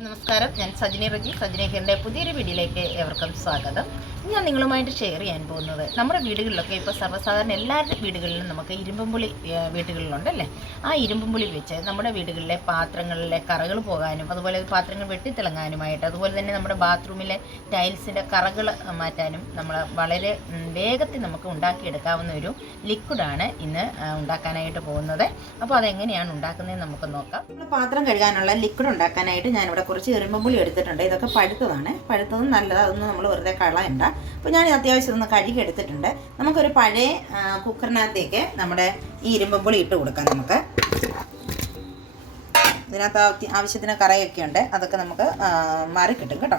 നമസ്കാരം. ഞാൻ സജിനി റജി സജിനി ഹെറിന്റെ പുതിയൊരു വീഡിയോയിലേക്ക് ഏവർക്കും സ്വാഗതം. ഞാൻ നിങ്ങളുമായിട്ട് ഷെയർ ചെയ്യാൻ പോകുന്നത് നമ്മുടെ വീടുകളിലൊക്കെ ഇപ്പോൾ സർവസാധാരണ എല്ലാവരുടെ വീടുകളിലും നമുക്ക് ഇരുമ്പുംപുളി വീടുകളിലുണ്ടല്ലേ ആ ഇരുമ്പുംപുളി വെച്ച് നമ്മുടെ വീടുകളിലെ പാത്രങ്ങളിലെ കറകൾ പോകാനും അതുപോലെ പാത്രങ്ങൾ വെട്ടിത്തിളങ്ങാനുമായിട്ട് അതുപോലെ തന്നെ നമ്മുടെ ബാത്റൂമിലെ ടൈൽസിന്റെ കറകൾ മാറ്റാനും നമ്മൾ വളരെ വേഗത്തിൽ നമുക്ക് ഉണ്ടാക്കിയെടുക്കാവുന്ന ഒരു ലിക്വിഡാണ് ഇന്ന് ഉണ്ടാക്കാനായിട്ട് പോകുന്നത്. അപ്പോൾ അതെങ്ങനെയാണ് ഉണ്ടാക്കുന്നതെന്ന് നമുക്ക് നോക്കാം. പാത്രം കഴുകാനുള്ള ലിക്വിഡ് ഉണ്ടാക്കാനായിട്ട് ഞാനിവിടെ കുറച്ച് എറുമ്പുള്ളി എടുത്തിട്ടുണ്ട്. ഇതൊക്കെ പഴുത്തതാണ്. പഴുത്തതും നല്ലതാണ് അതൊന്നും നമ്മൾ വെറുതെ കളയണ്ട. അപ്പോൾ ഞാൻ അത്യാവശ്യം ഒന്ന് കഴുകി എടുത്തിട്ടുണ്ട്. നമുക്കൊരു പഴയ കുക്കറിനകത്തേക്ക് നമ്മുടെ ഈ ഇരുമ്പുള്ളി ഇട്ട് കൊടുക്കാം നമുക്ക്. ഇതിനകത്ത് ആവശ്യ- ആവശ്യത്തിന് കറയൊക്കെ ഉണ്ട്. അതൊക്കെ നമുക്ക് മാറി കിട്ടും കേട്ടോ.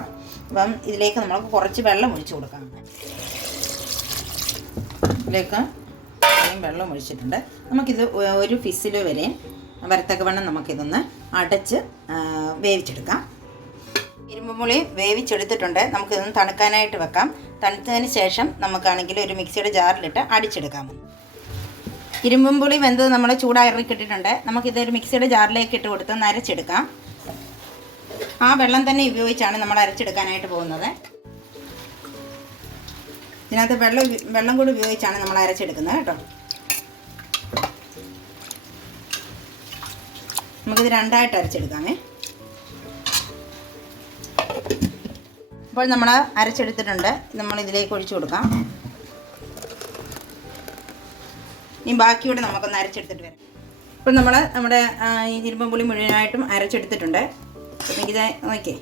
അപ്പം ഇതിലേക്ക് നമുക്ക് കുറച്ച് വെള്ളം ഒഴിച്ച് കൊടുക്കാം. ഇതിലേക്ക് വെള്ളം ഒഴിച്ചിട്ടുണ്ട്. നമുക്കിത് ഒരു ഫിസിൽ വരെ വരത്തക്കവണ്ണം നമുക്കിതൊന്ന് അടച്ച് വേവിച്ചെടുക്കാം. ഇരുമ്പുമുളി വേവിച്ചെടുത്തിട്ടുണ്ട്. നമുക്കിതൊന്ന് തണുക്കാനായിട്ട് വെക്കാം. തണുത്തതിന് ശേഷം നമുക്കാണെങ്കിൽ ഒരു മിക്സിയുടെ ജാറിലിട്ട് അടിച്ചെടുക്കാം. ഇരുമ്പുംപുളി വെന്തത് നമ്മൾ ചൂടായി കിട്ടിയിട്ടുണ്ട് നമുക്കിതൊരു മിക്സിയുടെ ജാറിലേക്ക് ഇട്ട് കൊടുത്ത് നരച്ചെടുക്കാം ആ വെള്ളം തന്നെ ഉപയോഗിച്ചാണ് നമ്മൾ അരച്ചെടുക്കാനായിട്ട് പോകുന്നത്. ഇതിനകത്ത് വെള്ളം വെള്ളം കൂടി ഉപയോഗിച്ചാണ് നമ്മൾ അരച്ചെടുക്കുന്നത് കേട്ടോ. നമുക്കിത് രണ്ടായിട്ട് അരച്ചെടുക്കാമേ. അപ്പോൾ നമ്മൾ അരച്ചെടുത്തിട്ടുണ്ട്. നമ്മൾ ഇതിലേക്ക് ഒഴിച്ചു കൊടുക്കാം. ഇനി ബാക്കിയോടെ നമുക്കൊന്ന് അരച്ചെടുത്തിട്ട് വരാം. ഇപ്പോൾ നമ്മൾ നമ്മുടെ ഈ ഈ ഇരുമ്പുളി മുഴുവനായിട്ടും അരച്ചെടുത്തിട്ടുണ്ട്. നമുക്കിത് ഓക്കെ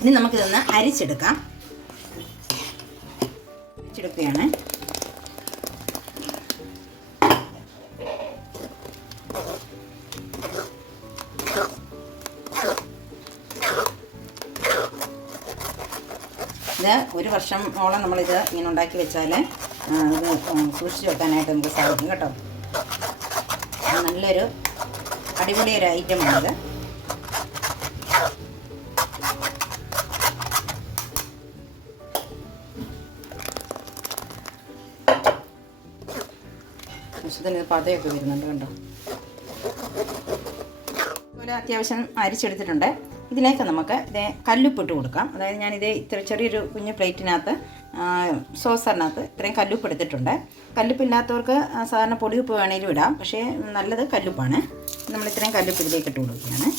ഇനി നമുക്കിതൊന്ന് അരിച്ചെടുക്കാം. അരിച്ചെടുക്കുകയാണ്. ഇത് ഒരു വർഷമോളം നമ്മളിത് ഇങ്ങനെ ഉണ്ടാക്കി വെച്ചാൽ ഇത് സൂക്ഷിച്ച് വെക്കാനായിട്ട് നമുക്ക് സാധിക്കും കേട്ടോ. നല്ലൊരു അടിപൊളി ഒരു ഐറ്റമാണിത്. ആവശ്യത്തിന് ഇത് പതയൊക്കെ വരുന്നുണ്ട് കണ്ടോ? അതുപോലെ അത്യാവശ്യം അരിച്ചെടുത്തിട്ടുണ്ട്. ഇതിലേക്ക് നമുക്ക് ഇതേ കല്ലുപ്പിട്ട് കൊടുക്കാം. അതായത് ഞാൻ ഇതേ ഇത്ര ചെറിയൊരു കുഞ്ഞു പ്ലേറ്റിനകത്ത് സോസറിനകത്ത് ഇത്രയും കല്ലുപ്പ് എടുത്തിട്ടുണ്ട്. കല്ലുപ്പില്ലാത്തവർക്ക് സാധാരണ പൊടിയുപ്പ് വേണേലും ഇടാം. പക്ഷേ നല്ലത് കല്ലുപ്പാണ്. നമ്മൾ ഇത്രയും കല്ലുപ്പ് ഇതിലേക്ക് ഇട്ട് കൊടുക്കുകയാണ്.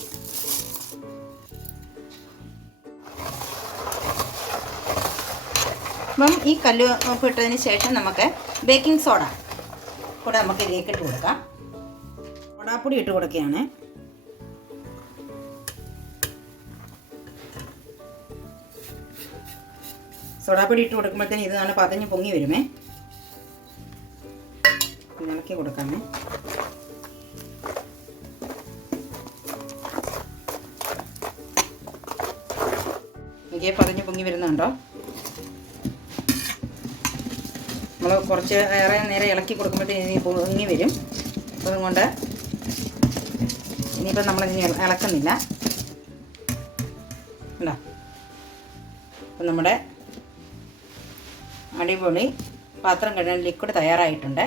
അപ്പം ഈ കല്ല് ഇട്ടതിന് ശേഷം നമുക്ക് ബേക്കിംഗ് സോഡ കൂടെ നമുക്ക് ഇതിലേക്ക് ഇട്ട് കൊടുക്കാം. സോഡാപ്പൊടി ഇട്ട് കൊടുക്കുകയാണ്. സോഡാപ്പൊടി ഇട്ട് കൊടുക്കുമ്പോഴത്തേന് ഇത് നല്ല പതഞ്ഞ് പൊങ്ങി വരുമേ. ഇളക്കി കൊടുക്കാമേ. ഇങ്ങനെ പതഞ്ഞ് പൊങ്ങി വരുന്നുണ്ടോ? നമ്മൾ കുറച്ച് ഏറെ നേരം ഇളക്കി കൊടുക്കുമ്പോഴത്തേന് ഇനി പൊങ്ങി വരും. അപ്പോൾ അതുകൊണ്ട് ഇനിയിപ്പോൾ നമ്മളിനി ഇളക്കുന്നില്ല. അപ്പം നമ്മുടെ അടിപൊളി പാത്രം കഴുകാൻ ലിക്വിഡ് തയ്യാറായിട്ടുണ്ട്.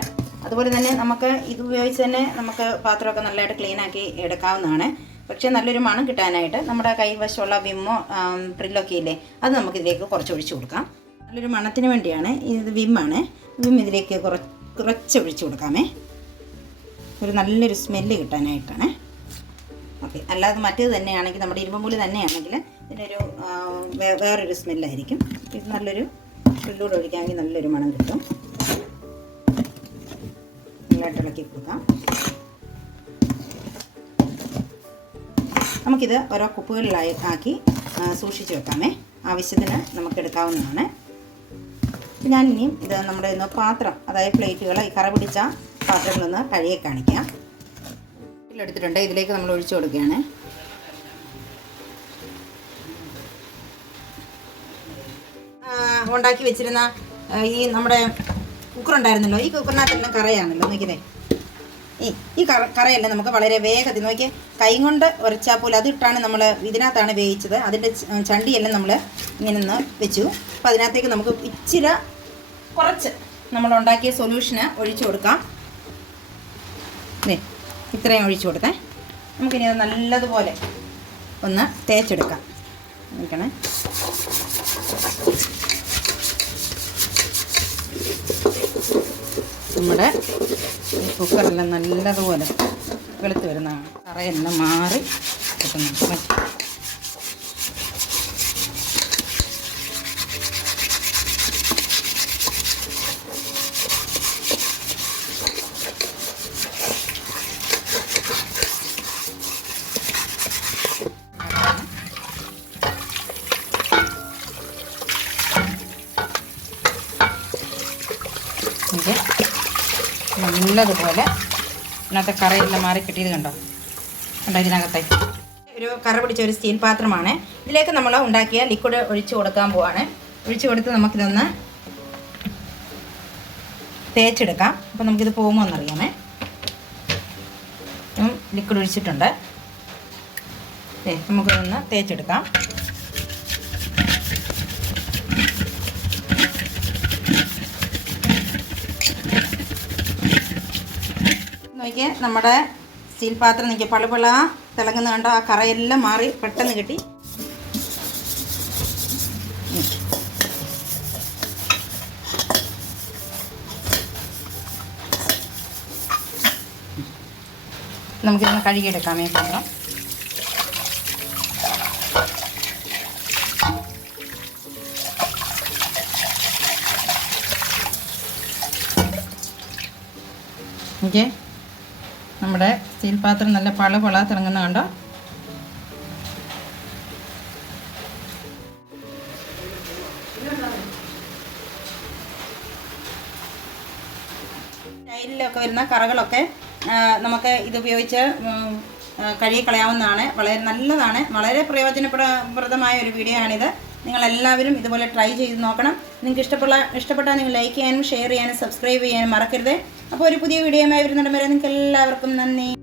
അതുപോലെ തന്നെ നമുക്ക് ഇത് ഉപയോഗിച്ച് തന്നെ നമുക്ക് പാത്രമൊക്കെ നല്ലതായിട്ട് ക്ലീൻ ആക്കി എടുക്കാവുന്നതാണ്. പക്ഷേ നല്ലൊരു മണം കിട്ടാനായിട്ട് നമ്മുടെ കൈവശമുള്ള വിമ്മോ പ്രില്ലൊക്കെ ഇല്ലേ അത് നമുക്ക് ഇതിലേക്ക് കുറച്ച് ഒഴിച്ചു കൊടുക്കാം. നല്ലൊരു മണത്തിന് വേണ്ടിയാണ് ഇത് വിമ്മാണ്. വിം ഇതിലേക്ക് കുറച്ച് കുറച്ച് ഒഴിച്ചു കൊടുക്കാമേ. ഒരു നല്ലൊരു സ്മെല്ല് കിട്ടാനായിട്ടാണ്. ഓക്കെ അല്ലാതെ മറ്റേത് തന്നെയാണെങ്കിൽ നമ്മുടെ ഇരുമ്പുപുളി തന്നെയാണെങ്കിൽ ഇതിനൊരു വേറൊരു സ്മെല്ലായിരിക്കും ഇത് നല്ലൊരു ഉള്ളിലൂടെ ഒഴിക്കാമെങ്കിൽ നല്ലൊരു മണം കിട്ടും. നല്ലതായിട്ട് ഇളക്കി കൊടുക്കാം. നമുക്കിത് ഓരോ കുപ്പുകളിലായി ആക്കി സൂക്ഷിച്ച് വെക്കാമേ. ആവശ്യത്തിന് നമുക്ക് എടുക്കാവുന്നതാണ്. ഞാൻ ഇനിയും ഇത് നമ്മുടെ ഇന്ന് പാത്രം അതായത് പ്ലേറ്റുകൾ ഈ കറ പിടിച്ച പാത്രങ്ങളൊന്ന് കഴുകി കാണിക്കാം. എടുത്തിട്ടുണ്ട് ഇതിലേക്ക് നമ്മൾ ഒഴിച്ചു കൊടുക്കുകയാണ്. ഉണ്ടാക്കി വെച്ചിരുന്ന ഈ നമ്മുടെ കുക്കർ ഉണ്ടായിരുന്നല്ലോ ഈ കുക്കറിനകത്തെല്ലാം കറയാണല്ലോ നോക്കിയതേ ഈ ഈ കറ കറയല്ലേ നമുക്ക് വളരെ വേഗത്തിൽ നോക്കിയേ. കൈ കൊണ്ട് ഉരച്ചാൽ പോലും അതിട്ടാണ് നമ്മൾ ഇതിനകത്താണ് വേവിച്ചത്. അതിന്റെ ചണ്ടിയെല്ലാം നമ്മൾ ഇങ്ങനെ ഒന്ന് വെച്ചു. അപ്പോൾ അതിനകത്തേക്ക് നമുക്ക് ഇച്ചിര കുറച്ച് നമ്മൾ ഉണ്ടാക്കിയ സൊല്യൂഷന് ഒഴിച്ചു കൊടുക്കാം. ഇത്രയും ഒഴിച്ചു കൊടുത്തേ. നമുക്കിനി അത് നല്ലതുപോലെ ഒന്ന് തേച്ചെടുക്കാം. നിൽക്കണേ നമ്മുടെ കുക്കറെല്ലാം നല്ലതുപോലെ വെളുത്ത് വരുന്നതാണ് കറയെല്ലാം മാറി കിട്ടുന്നുണ്ട് മതി. നല്ലതുപോലെ ഇതിനകത്തെ കറയെല്ലാം മാറി കിട്ടിയത് കണ്ടോ? കണ്ടോ ഇതിനകത്തെ? ഒരു കറ പിടിച്ച ഒരു സ്റ്റീൽ പാത്രമാണ്. ഇതിലേക്ക് നമ്മൾ ഉണ്ടാക്കിയ ലിക്വിഡ് ഒഴിച്ചു കൊടുക്കാൻ പോവാണ്. ഒഴിച്ചു കൊടുത്ത് നമുക്കിതൊന്ന് തേച്ചെടുക്കാം. അപ്പോൾ നമുക്കിത് പോകുമോ എന്നറിയാമേ. ലിക്വിഡ് ഒഴിച്ചിട്ടുണ്ട്. നമുക്കിതൊന്ന് തേച്ചെടുക്കാം. നോക്കിയേ നമ്മുടെ സ്റ്റീൽ പാത്രം നിൽക്കുക. പളുപള തിളങ്ങുന്ന കണ്ടോ ആ കറയെല്ലാം മാറി പെട്ടെന്ന് കിട്ടി. ഉം. കഴുകിയെടുക്കാം ഈ പാത്രം. ഓക്കെ. നമ്മുടെ സ്റ്റീൽ പാത്രം നല്ല പള പള തിളങ്ങുന്ന കണ്ടോ? ടൈലിലൊക്കെ വരുന്ന കറകളൊക്കെ നമുക്ക് ഇത് ഉപയോഗിച്ച് കളയാവുന്നതാണ്. വളരെ നല്ലതാണ്. വളരെ പ്രയോജനപ്രദമായ ഒരു വീഡിയോ ആണിത്. നിങ്ങൾ എല്ലാവരും ഇതുപോലെ ട്രൈ ചെയ്ത് നോക്കണം. നിങ്ങൾക്ക് ഇഷ്ടപ്പെട്ട ഇഷ്ടപ്പെട്ടാൽ നിങ്ങൾ ലൈക്ക് ചെയ്യാനും ഷെയർ ചെയ്യാനും സബ്സ്ക്രൈബ് ചെയ്യാനും മറക്കരുത്. അപ്പോൾ ഒരു പുതിയ വീഡിയോയുമായി വരുന്നിടം വരെ നിങ്ങൾക്ക് എല്ലാവർക്കും നന്ദി.